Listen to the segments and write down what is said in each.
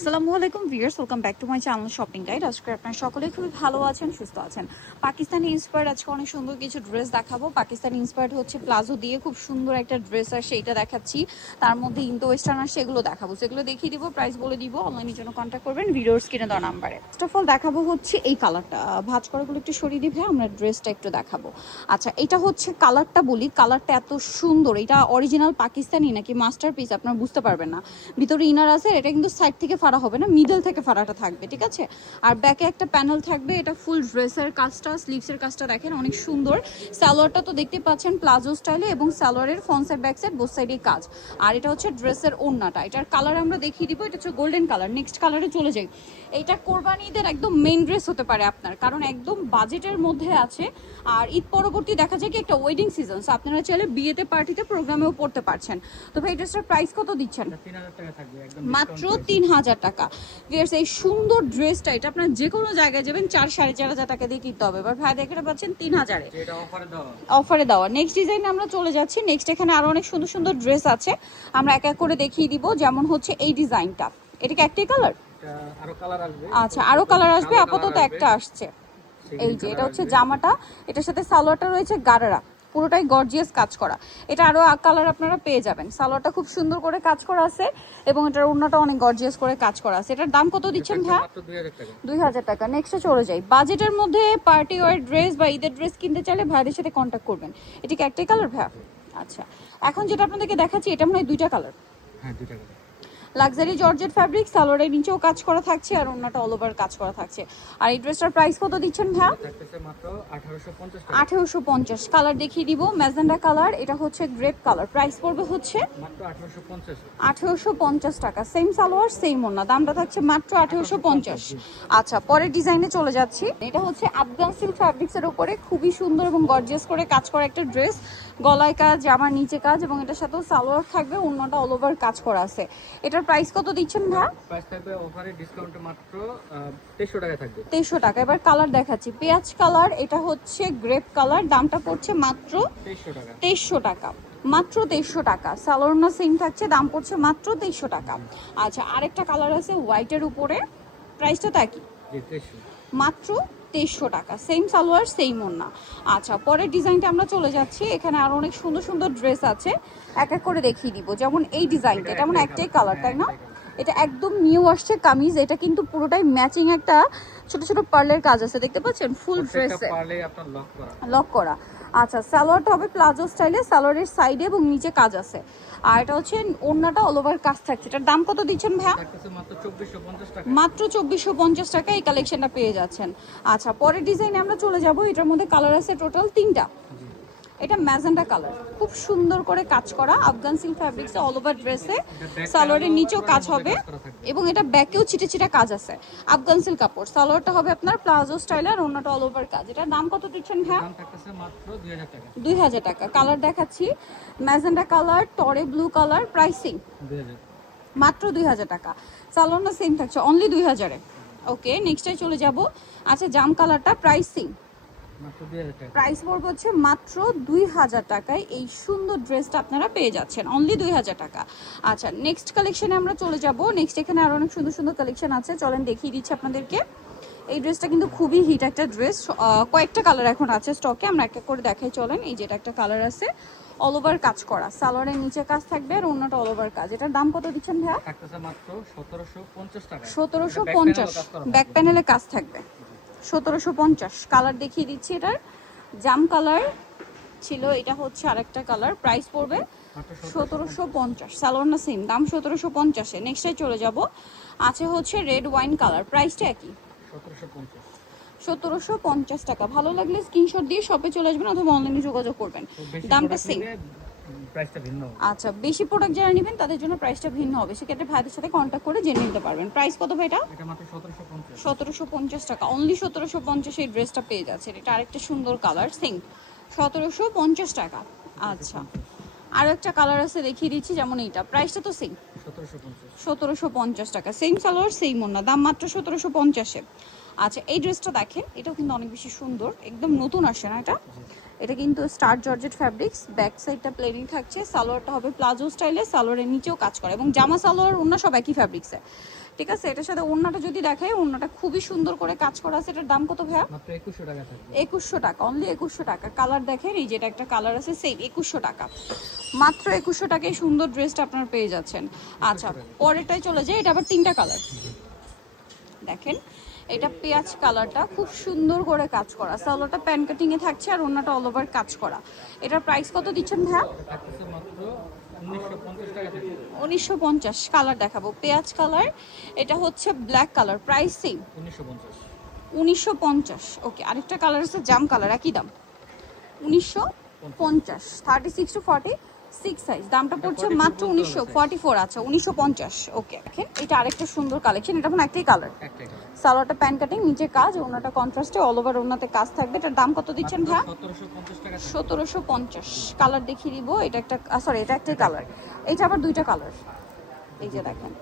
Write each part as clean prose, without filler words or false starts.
আসসালামু আলাইকুম viewers, welcome back to my channel shopping guide. আজকে আপনারা সকলে খুবই ভালো আছেন, সুস্থ আছেন। পাকিস্তানি ইন্সপায়ার্ড আজকে অনেক সুন্দর কিছু ড্রেস দেখাবো। পাকিস্তানি ইন্সপায়ার্ড হচ্ছে প্লাজো দিয়ে খুব সুন্দর একটা ড্রেস আর সেইটা দেখাচ্ছি। তার মধ্যে ইন্দো ওয়েস্টার্ন আর সেগুলো দেখাবো, সেগুলো দেখিয়ে দিব, প্রাইস বলে দিব। অনলাইনের জন্য কন্ট্যাক্ট করবেন ভিডিওর স্ক্রিনে দেওয়া নাম্বারে। ফার্স্ট অফ অল দেখাবো হচ্ছে এই কালারটা, ভাঁজ করাগুলো একটু সরিয়ে দিবে, আমরা ড্রেসটা একটু দেখাবো। আচ্ছা, এটা হচ্ছে কালারটা বলি, কালারটা এত সুন্দর। এটা অরিজিনাল পাকিস্তানি নাকি মাস্টারপিস আপনারা বুঝতে পারবেন না। ভিতরে ইনার আছে, এটা কিন্তু সাইড থেকে ফাড়া হবে না, মিডল থেকে ফাড়াটা থাকবে, ঠিক আছে। আর ব্যাকে একটা প্যানেল থাকবে। এটা ফুল ড্রেসের কাজটা, স্লিভসের কাজটা দেখেন অনেক সুন্দর। সালোয়ারটা তো দেখতে পাচ্ছেন প্লাজো স্টাইলে, এবং সালোয়ারের front side back side both সাইডেই কাজ। আর এটা হচ্ছে ড্রেসের ওড়নাটা, এটার কালার আমরা দেখিয়ে দিব। এটা হচ্ছে গোল্ডেন কালার। নেক্সট কালারে চলে যাই। এইটা কোরবানি ঈদের একদম মেইন ড্রেস হতে পারে আপনার, কারণ একদম বাজেটের মধ্যে আছে। আর ঈদ পরবর্তী দেখা যায় কি একটা ওয়েডিং সিজন, সো আপনারা চাইলে বিয়েতে পার্টিতে প্রোগ্রামেও পড়তে পারছেন। তো ভাই ড্রেসটার প্রাইস কত দিচ্ছেন? মাত্র 3000 টাকা। ভিউয়ার্স, এই সুন্দর ড্রেসটা এটা আপনার যে কোনো জায়গায় যাবেন 4-4.5 টাকা দিয়ে কিনতে হবে, এবার ভাই দেখে পাচ্ছেন 3000-এ, অফারে দেওয়া। নেক্সট ডিজাইনে আমরা চলে যাচ্ছি। নেক্সট এখানে আরো অনেক সুন্দর সুন্দর ড্রেস আছে, আমরা এক এক করে দেখিয়ে দিব। যেমন হচ্ছে এই ডিজাইনটা, এটা কি একটাই কালার? আচ্ছা, আরো কালার আসবে, আপাতত একটা আসছে। এই যে এটা হচ্ছে জামাটা, এটার সাথে সালোয়ারটা রয়েছে গারারা, পুরোটাই গর্জিয়াস কাজ করা। এটা আরো কালার আপনারা পেয়ে যাবেন। সালোয়ারটা খুব সুন্দর করে কাজ করা আছে, এবং এটার ওড়নাটা অনেক গর্জিয়াস করে কাজ করা আছে। এটার দাম কত দিচ্ছেন ভাই? 2000 টাকা। নেক্সটে চলে যাই। বাজেটের মধ্যে পার্টি ওয়্যার ড্রেস বা ঈদের ড্রেস কিনতে চাইলে ভাইদের সাথে কন্ট্যাক্ট করবেন। এটা কি একটাই কালার ভাই? আচ্ছা, এখন যেটা আপনাদেরকে দেখাচ্ছি এটা মনে হয় দুইটা কালার। হ্যাঁ, দুইটা কালার। লাক্সারি জর্জেট ফ্যাব্রিক, সালোয়ারের নিচেও কাজ করা থাকছে, আর অন্যটা অল ওভার কাজ করা থাকছে। আর এই ড্রেসটার প্রাইস কত দিচ্ছেন ভাই? মাত্র 1850। কালার দেখিয়ে দিব, ম্যাজেন্ডা কালার, এটা হচ্ছে গ্রেপ কালার। প্রাইস পড়বে হচ্ছে মাত্র 1850 টাকা। সেম সালোয়ার সেম ওড়না, দামটা থাকছে মাত্র 1850। আচ্ছা, পরের ডিজাইনে চলে যাচ্ছি। এটা হচ্ছে আফগান সিল্ক ফ্যাব্রিক্স এর উপরে খুবই সুন্দর এবং গর্জিয়াস করে কাজ করা একটা ড্রেস। গলায় কাজ, জামার নিচে কাজ, এবং এটার সাথেও সালোয়ার থাকবে, ওড়নাটা অল ওভার কাজ করা আছে। এটার প্রাইস কত দিচ্ছেন ভাই? প্রাইস থাকবে অফারে ডিসকাউন্টে মাত্র 2300 টাকা থাকবে। 2300 টাকা। এবার কালার দেখাচ্ছি, পেঁয়াজ কালার, এটা হচ্ছে গ্রেপ কালার, দামটা পড়ছে মাত্র 2300 টাকা। 2300 টাকা, মাত্র 2300 টাকা। সালোয়ারনা সেম থাকছে, দাম পড়ছে মাত্র 2300 টাকা। আচ্ছা, আরেকটা কালার আছে হোয়াইটের উপরে, প্রাইসটা তা কি? মাত্র 2300 টাকা। সেম সালোয়ার সেম ওড়না। আচ্ছা, পরের ডিজাইনটা আমরা চলে যাচ্ছি। এখানে আরো অনেক সুন্দর সুন্দর ড্রেস আছে, এক এক করে দেখিয়ে দিব। যেমন এই ডিজাইনটা, এটা মানে একটাই কালার, তাই না? এটা একদম নিউ আসছে কামিজ, এটা কিন্তু পুরোটাই ম্যাচিং একটা ছোট ছোট পার্লের কাজ আছে, দেখতে পাচ্ছেন ফুল ড্রেসে লক করা। আচ্ছা, সালোয়ারটা হবে প্লাজো স্টাইলে, সালোয়ারের সাইডে এবং নিচে কাজ আছে। আর এটা হচ্ছে ওড়নাটা অল ওভার কাজ থাকছে। এটার দাম কত দিচ্ছেন ভাইয়া? মাত্র 2450 টাকা এই কালেকশনটা পেয়ে যাচ্ছেন। আচ্ছা, পরের ডিজাইনে আমরা চলে যাব। এটার মধ্যে কালার আছে টোটাল 3টা। এটা ম্যাজেন্ডা কালার, খুব সুন্দর করে কাজ করা আফগান সিল্ক ফ্যাব্রিক্সে অল ওভার ড্রেসে। সালোয়ারের নিচেও কাজ হবে, এবং এটা ব্যাকেও ছিটে ছিটে কাজ আছে। আফগান সিল্ক কাপড়, সালোয়ারটা হবে আপনার প্লাজো স্টাইলের, অন্যটা অল ওভার কাজ। এটার দাম কত দিচ্ছেন ভাই? মাত্র 2000 টাকা। 2000 টাকা। কালার দেখাচ্ছি, ম্যাজেন্ডা কালার, টরে ব্লু কালার, প্রাইসিং 2000 মাত্র 2000 টাকা। সালোয়ারটা সেম থাকছে, অনলি 2000-এ। ওকে, নেক্সটে চলে যাব। আচ্ছা, জাম কালারটা, প্রাইসিং প্রাইস পড়বে হচ্ছে মাত্র 2000 টাকায়। এই সুন্দর ড্রেসটা আপনারা পেয়ে যাচ্ছেন অনলি 2000 টাকা। আচ্ছা, নেক্সট কালেকশনে আমরা চলে যাব। নেক্সট এখানে আরো অনেক সুন্দর সুন্দর কালেকশন আছে, চলেন দেখিয়ে দিচ্ছি আপনাদেরকে। এই ড্রেসটা কিন্তু খুবই হিট একটা ড্রেস, কয়েকটা কালার এখন আছে স্টকে, আমরা এক এক করে দেখাই চলেন। এই যে এটা একটা কালার আছে, অল ওভার কাজ করা, সালোয়ারের নিচে কাজ থাকবে, আর অন্যটা অল ওভার কাজ। এটার দাম কত দিচ্ছেন ভাইয়া? মাত্র 1750 টাকা। 1750, ব্যাক প্যানেলে কাজ থাকবে। 1750। কালার দেখিয়ে দিচ্ছি, এটার জাম কালার ছিল, এটা হচ্ছে আরেকটা কালার। প্রাইস পড়বে 1750। সালোয়ার না সেম, দাম 1750-এ। নেক্সটে চলে যাব। আছে হচ্ছে রেড ওয়াইন কালার, প্রাইসটা একই 1750 টাকা। ভালো লাগলে স্ক্রিনশট দিয়ে শপে চলে আসবেন অথবা অনলাইনে যোগাযোগ করবেন, দামটা সেম। আচ্ছা, বেশি প্রোডাক্ট যারা নেবেন তাদের জন্য প্রাইসটা ভিন্ন হবে, সেক্ষেত্রে ভাইদের সাথে কন্ট্যাক্ট করে জেনে নিতে পারবেন। প্রাইস কত ভাই? এটা 1750 টাকা, অনলি 1750 এই ড্রেসটা পেয়ে যাচ্ছে। এটা আরেকটা সুন্দর কালার, সেম 1750 টাকা। আচ্ছা, আরো একটা কালার আছে দেখিয়ে দিচ্ছি, যেমন এইটা, প্রাইসটা তো সেম 1750 টাকা। সেম সালোয়ার সেম ওড়না, দাম মাত্র 1750-এ। আচ্ছা, এই ড্রেসটা দেখেন, এটাও কিন্তু অনেক বেশি সুন্দর, একদম নতুন আসে না এটা। এটা কিন্তু স্টার জর্জেট ফ্যাব্রিক্স, ব্যাক সাইডটা প্লেনিং থাকছে, সালোয়ারটা হবে প্লাজো স্টাইলে, সালোয়ারের নিচেও কাজ করে, এবং জামা সালোয়ার ওড়না সব একই ফ্যাব্রিক্সে। ঠিক আছে, এটার সাথে ওড়নাটা যদি দেখাই, ওড়নাটা খুবই সুন্দর করে কাজ করা আছে। এটার দাম কত ভাইয়া? মাত্র 2100 টাকা থাকবে। 2100 টাকা, অনলি 2100 টাকা। কালার দেখেন, এই যেটা একটা কালার আছে সেম 2100 টাকা, মাত্র 2100 টাকায় সুন্দর ড্রেসটা আপনারা পেয়ে যাচ্ছেন। আচ্ছা, পরেরটাই চলে যায়। এটা আবার 3টা কালার দেখেন। এটা পেঁয়াজ কালারটা খুব সুন্দর করে কাজ করা, সালোয়ারটা প্যান কাটিং এ থাকছে আর ওড়নাটা অল ওভার কাজ করা। এটার প্রাইস কত দিচ্ছেন ভাইয়া? থাকতেছে মাত্র 1950 টাকা থেকে। 1950। কালার দেখাবো পেঁয়াজ কালার, এটা হচ্ছে ব্ল্যাক কালার, প্রাইস সেম 1950। 1950। ওকে, আরেকটা কালার আছে জাম কালার, একই দাম 1950। 36 to 46 সাইজ, দামটা পড়ছে মাত্র 1944। আচ্ছা 1950। ওকে, দেখেন এটা আরেকটা সুন্দর কালেকশন। এটা এখন একটাই কালার, একটাই কালার। সালোয়ারটা প্যান কাটিং, নিচে কাজ, ওনাটা কন্ট্রাস্টে, অল ওভার ওনাতে কাজ থাকবে। এটার দাম কত দিচ্ছেন ভাই? 1750 টাকা থেকে। 1750। কালার দেখিয়ে দিব। এটা একটা, সরি এটা একটাই কালার, এটা আবার 2টা কালার। এই যে দেখেন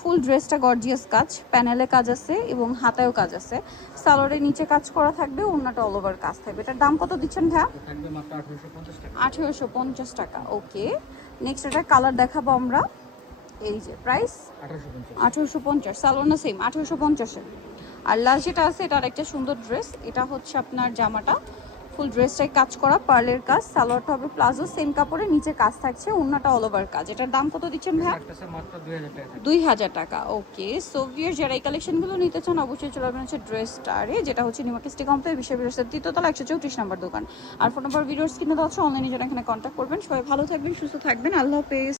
ফুল ড্রেসটা গর্জিয়াস কাজ, প্যানেলে কাজ আছে এবং হাতায়ও কাজ আছে। সালোয়ারের নিচে কাজ করা থাকবে, ওনাটা অল ওভার কাজ থাকবে। এটার দাম কত দিচ্ছেন ভাইয়া? থাকবে মাত্র 1850 টাকা। 1850 টাকা। ওকে, নেক্সট এটা কালার দেখাবো আমরা। এই যে প্রাইস 1850। 1850। সালোয়ার না সেম 1850 এর। আর লাস্ট যেটা আছে এটা আরেকটা সুন্দর ড্রেস। এটা হচ্ছে আপনার জামাটা ফুল ড্রেসটাই কাজ করা, পার্লের কাজ। সালোয়ারটা হবে প্লাজো, সেম কাপড়ে নিচে কাজ থাকছে, ওড়নাটা অল ওভার কাজ। এটার দাম কত দিচ্ছেন ভাই? থাকতেছে মাত্র 2000 টাকা থেকে। 2000 টাকা। ওকে, সো ভিউয়ার যারা এই কালেকশনগুলো নিতে চান অবশ্যই চলে আসবেন হচ্ছে ড্রেস স্টারে, যেটা হচ্ছে নিমাকিস্টি কমপ্লেক্স, বিশ্ববিদ্যালয়ের তৃতীয়তলা 134 নম্বর দোকান। আর ফোন নাম্বার ভিডিওস কিনে দেওয়া হচ্ছে, অনলাইনে যারা এখানে কন্ট্যাক্ট করবেন। সবাই ভালো থাকবেন, সুস্থ থাকবেন, আল্লাহ হাফেজ।